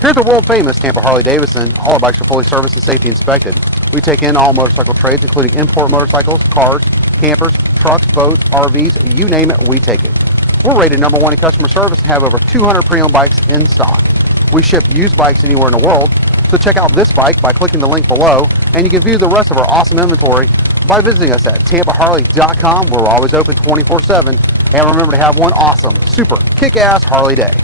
Here at the world famous Tampa Harley Davidson, all our bikes are fully serviced and safety inspected. We take in all motorcycle trades, including import motorcycles, cars, campers, trucks, boats, RVs, you name it, we take it. We're rated #1 in customer service and have over 200 pre-owned bikes in stock. We ship used bikes anywhere in the world, so check out this bike by clicking the link below, and you can view the rest of our awesome inventory by visiting us at tampaharley.com. We're always open 24/7, and remember to have one awesome, super kick-ass Harley day.